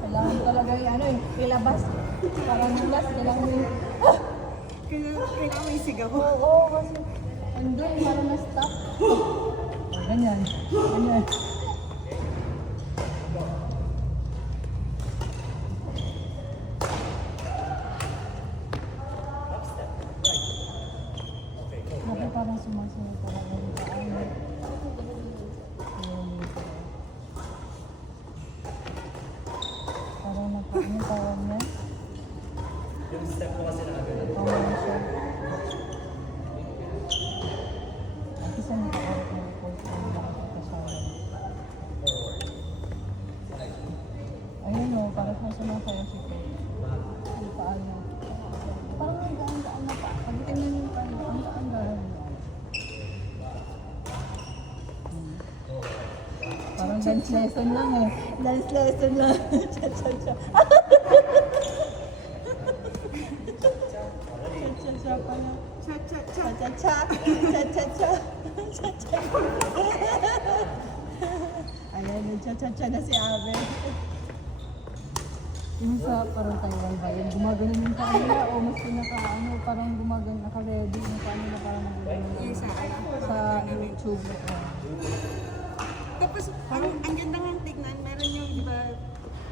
Kailangan talaga ilabas. Parang nulas, kailangan Kailangan may sigaw. Oo, kasi andun, parang na-stop. Ganyan, ganyan. Sabi parang sumasunod talaga yung paan. Parang nakaano, tawag niya. Yung step ko kasi nakagano. Parang siya. Kasi nakakarap na report na nakakasama. Ayun o, parang siya sumasaya si Kate. Yung paano. Parang ang gaan-gaan na pa. Pag tingnan yung paano, ang gaan-gaan na. Parang dance lesson lang eh. Dance lesson lang. Cha-cha-cha. Cha-cha-cha pala. Cha-cha-cha. Cha-cha-cha. Cha-cha-cha. Cha-cha-cha. Ayan, cha-cha-cha na si Abe. Yung sa parang Taiwan ba yun? Gumagano yung kanila o mas pinaka parang gumagano, naka-ready yung kanila parang Yung sa YouTube. Tapos, ang ganda nga tignan, meron yung, di ba,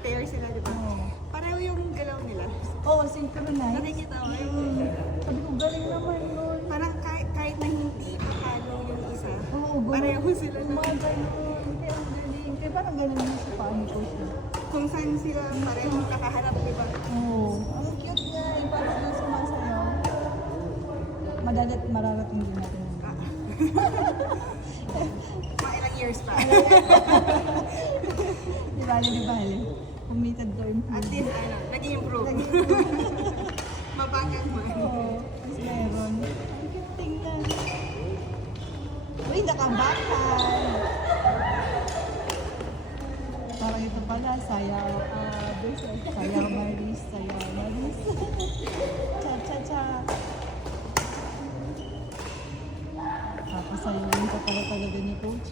pair sila, di ba? Oo. Pareho yung galaw nila. Oh, synchronize. Nakikita mo yung, Sabi ko, galing naman yun. parang kahit na hindi makalo yung isa, Oo, pareho sila na. Mga ganun. Hindi, ang galing. Kaya parang ganun yung sa paano ko siya. Kung saan sila parehong nakaharap, di ba? Oo. Ang cute niya. Yung parang sila sumasayaw. Mararating din natin yun. Mga ilang years pa. Di bali, di bali. Committed to At improve. least, naging improve. Mabagal mo. Oo. Mas meron. Ang cute tingnan. Uy, nakabakal. Parang ito pala, sayaw. Sayaw Maris, sayaw Maris. Cha-cha-cha. Tapos sayawin ka pala talaga ni Coach.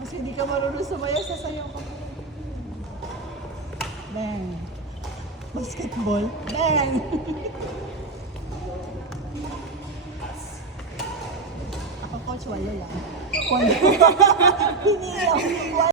Kasi hindi ka marunong sumayaw, sasayaw ka pa. Bang. Basketball. Bang. Ako, Coach, wala lang. Wala. Hindi ako.